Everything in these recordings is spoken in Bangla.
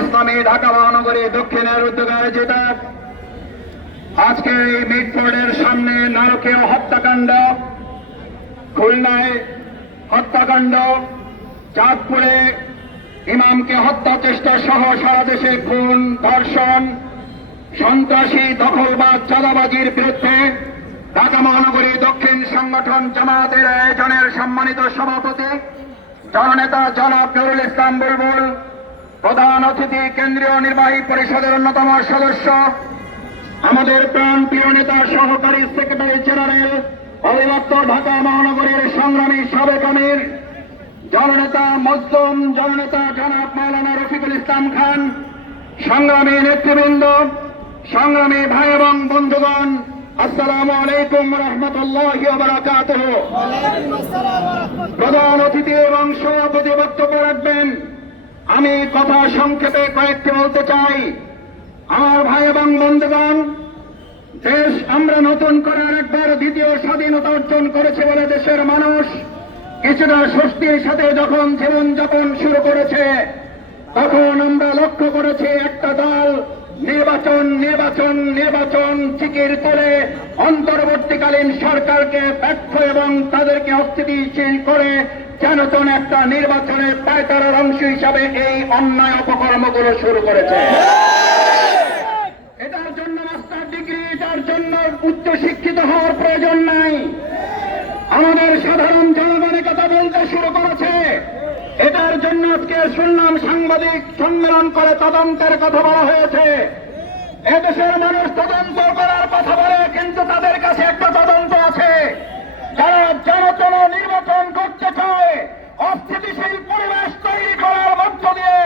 ইসলামী ঢাকা মহানগরী দক্ষিণের উদ্যোগে আয়োজিত। আজকে এই মিটফোর্ডের সামনে নারকীয় হত্যাকাণ্ড, খুলনায় হত্যাকাণ্ড, চাঁদপুরে ইমামকে হত্যা চেষ্টা সহ সারা দেশে খুন, ধর্ষণ, সন্ত্রাসী দখলবাদ চাঁদাবাজির বিরুদ্ধে ঢাকা মহানগরী দক্ষিণ সংগঠন জামাতের আয়োজনের সম্মানিত সভাপতি, জননেতা জনাব নুরুল ইসলাম বুলবুল প্রধান অতিথি কেন্দ্রীয় নির্বাহী পরিষদের অন্যতম সদস্য আমাদের প্রাণ প্রিয় নেতা সহকারী সেক্রেটারি জেনারেল অবিভক্ত ঢাকা মহানগরীর সংগ্রামী সাবেক আমির জননেতা মজলুম জননেতা জনাব মাওলানা রফিকুল ইসলাম খান সংগ্রামী নেতৃবৃন্দ সংগ্রামী ভাই এবং বন্ধুগণ আসসালামু আলাইকুম রহমতুল্লাহ। প্রধান অতিথি এবং সভাপতি বক্তব্য রাখবেন আমি কথা সংক্ষেপে কয়েকটি বলতে চাই। আমার ভাই এবং বন্ধুগণ, দেশ আমরা নতুন করে আরেকবার দ্বিতীয় স্বাধীনতা অর্জন করেছে বলে দেশের মানুষ কিছুটা স্বস্তির সাথে যখন জীবন যাপন শুরু করেছে, তখন আমরা লক্ষ্য করেছি একটা দল নির্বাচন নির্বাচন নির্বাচন চিকির করে অন্তর্বর্তীকালীন সরকারকে ব্যর্থ এবং তাদেরকে অস্থিতিশীল করে যেন তেন একটা নির্বাচনের পায়তারার অংশ হিসাবে এই অন্যায় অপকর্মগুলো শুরু করেছে। এটার জন্য মাস্টার ডিগ্রি, এটার জন্য উচ্চ শিক্ষিত হওয়ার প্রয়োজন নাই। আমাদের সাধারণ জনগণের কথা বলতে শুরু করেছে। এটার জন্য আজকে শুনলাম সাংবাদিক সম্মেলন করে তদন্তের কথা বলা হয়েছে। এদেশের মানুষ তদন্ত করার কথা বলে কিন্তু তাদের কাছে একটা তদন্ত আছে যারা জনতন নির্বাচন করতে চায়। অস্থিতিশীল পরিবেশ তৈরি করার মধ্য দিয়ে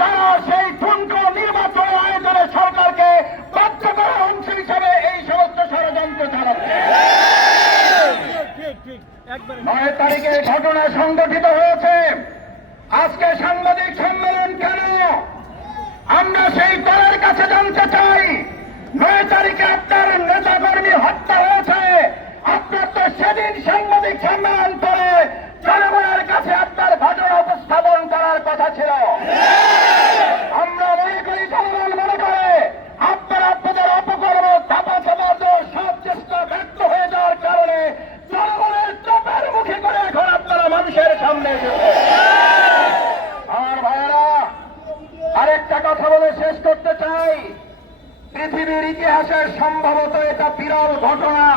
তারা সেই ঠুনকো নির্বাচনের আয়োজনে সরকারকে বাধ্য করার অংশ হিসাবে এই সমস্ত ষড়যন্ত্র চালাচ্ছে। নয় তারিখে ঘটনা সংগঠিত হয়েছে। আজকে সাংবাদিক সম্মেলন কেন? আমরা সেই দলের কাছে জানতে চাই। নয় তারিখে আপনার নেতাকর্মী হত্যা হয়েছে। সেদিন সাংবাদিক সম্মেলন করে, জনগণের কাছে আপনার ঘটনা উপস্থাপন করার কথা ছিল। আমরা মনে করি জনগণ মনে করে, আপনার আপনাদের অপকর্ম চাপা সব চেষ্টা ব্যর্থ হয়ে যাওয়ার কারণে জনগণের চাপের মুখে করে এখন আপনারা মানুষের সামনে আমার ভাইয়েরা, আরেকটা কথা বলে শেষ করতে চাই। পৃথিবীর ইতিহাসের সম্ভবত এটা বিরল ঘটনা।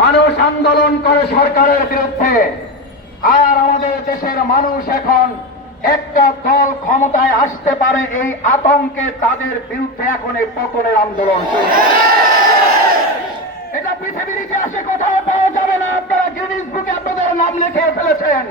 মানুষ আন্দোলন করে সরকারের বিরুদ্ধে। আর আমাদের দেশের মানুষ এখন একটা দল ক্ষমতায় আসতে পারে এই আতঙ্কে তাদের বিরুদ্ধে এখন এই পতনের আন্দোলন এটা পৃথিবীর ইতিহাসে কোথাও পাওয়া যাবে না। আপনারা গিনিস বুকে আপনাদের নাম লিখে ফেলেছেন।